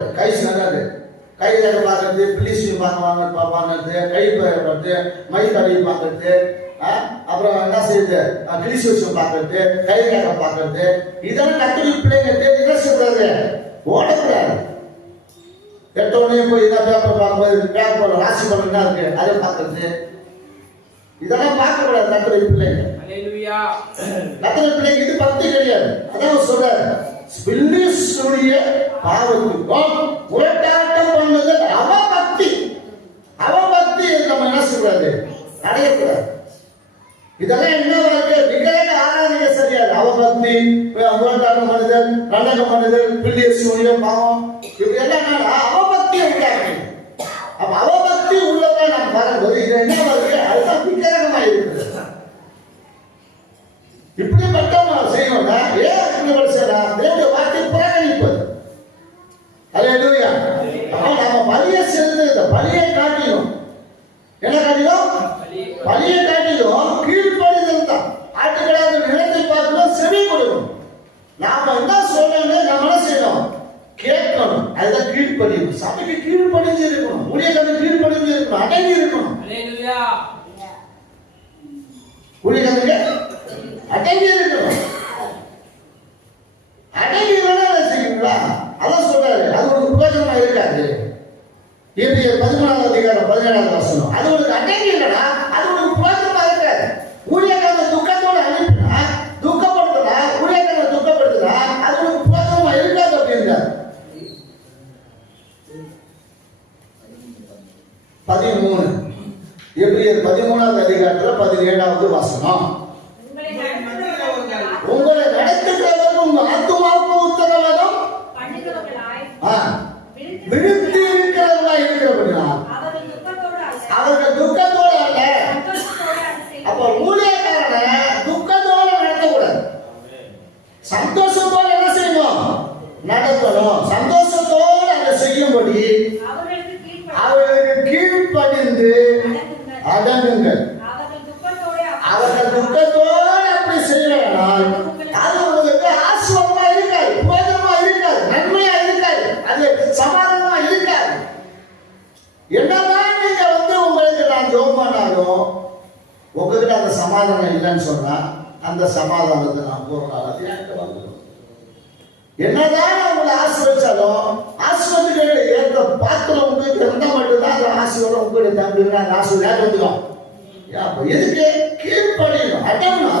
கை நல்லாது கையில பார்க்கறது, பிளிசிங் பார்ப்பாங்க, கை பார்க்கறது, மை தடவி பார்க்கறது, அப்புறம் என்ன செய்யுது கிளிசி வச்சு பார்க்கறது, கை ரேகை பார்க்கறது, இதெல்லாம் கத்துக்கிட்டு பிள்ளைங்க என்ன செய்யக்கூடாது, ஓடக்கூடாது. எட்டோடனே போய் இதான் பேப்பர் பார்க்கும்போது பேப்பர் ராசி பலன் தான் இருக்கு அதை பார்க்கறது, இதெல்லாம் பார்க்கக்கூடாது. கத்துக்கிற பிள்ளைங்க கத்துக்கிற பிள்ளைங்க இது பக்தி கிடையாது. அதான் சொல்றாரு, பில்லிசுடைய பாவத்துக்கும் உரட்டாட்டம் பண்ணுதல் அவபக்தி. அவபக்தி நம்ம என்ன சொல்றாரு, அடையக்கூடாது. இதெல்லாம் என்ன வாழ்க்கை, விக்கிரக ஆராதனை சரியாது. அவபக்தி, உரட்டாட்டம் பண்ணுதல், ரண்டகம் பண்ணுதல், பில்லிசுடைய பாவம், இப்படி எல்லாம் அவபக்தி உண்டாக்கு. அப்ப அவபக்தி உள்ளவரை நாம் வரும்போது இது என்ன வாழ்க்கை, அதுதான் விக்கிரகமாக இருக்குது. இப்படிப்பட்ட செய்யணும்னா ஏன் இப்படி செய்யலாம், தேவனுடைய வார்த்தை புறக்கணிப்பது. அல்லேலூயா. அப்ப நம்ம பலியை செலுத்து, இந்த பலியை காட்டிலும் என்ன காட்டிலும், பலியை காட்டிலும் கீழ்ப்படிதல் தான். ஆட்டுக்களாக நிலத்தை பார்க்கணும், செவி கொடுக்கணும். நாம என்ன சொல்லணும், நம்ம என்ன செய்யணும், கேட்கணும். அதுதான் கீழ்ப்படியும். சபைக்கு கீழ்ப்படிஞ்சு இருக்கணும், ஊழியர்களுக்கு கீழ்ப்படிஞ்சு இருக்கணும், அடங்கி இருக்கணும். ஊழியர்களுக்கு அடங்கி இருக்கணும். அடங்கி வேணா செய்யுங்களா, அதான் சொல்றாரு. அது ஒரு பிரயோஜனமா இருக்காது. இன்றைய 13வது அதிகாரம் 17வது வசனம், அது ஒரு அடங்கி இல்லைன்னா அது ஒரு பிரயோஜனமா இருக்காது. ஊழியக்காரங்க துக்கத்தோட அனுப்பினா, துக்கப்படுத்தினா, ஊழியக்காரங்க துக்கப்படுத்தினா அது ஒரு பிரயோஜனமா இருக்காது அப்படின்றார். 13 எபிரேயர் 13வது அதிகாரத்துல 17வது வசனம், உங்களை நடத்துகிறவர்கள் உங்க ஆத்துமாவுக்கு உத்தரவாதம் விழுந்து இருக்கிறவர்களா இருக்கிறபடினால் அவர்கள் துக்கத்தோட அல்ல. அப்ப ஊழியக்காரனை துக்கத்தோட நடத்தக்கூடாது, சந்தோஷத்தோட என்ன செய்யணும், நடத்தணும். சந்தோஷத்தோடு அதை செய்யும்படி அவர்களுக்கு கீழ்ப்படிந்து அடங்குங்கள். அவர்கள் துக்கத்தோடு அப்படி செய்யலாம், அது உங்களுக்கு ஆசுவமா இருக்காது, உபயோகமா இருக்காது, நன்மையா இருக்காது, அது சமாதானமா இருக்காது. என்னதான் நீங்க உங்களுக்கு நான் ஜெபம் பண்ணாலும் உங்ககிட்ட அந்த சமாதானம் இல்லைன்னு சொன்னா அந்த சமாதானத்தை நான் போறாது. என்னதான் உங்களை ஆசிர்வச்சாலும் ஆசிர்வத்துக்கு ஏற்ற பாத்திரம் உங்களுக்கு இருந்தா மட்டும்தான் அந்த ஆசீர்வாதம் உங்களுக்கு தம்பி அந்த ஆசீர்வாதம் வந்துடும். எதுக்கு கீழ்ப்படியணும், அடங்கணும்.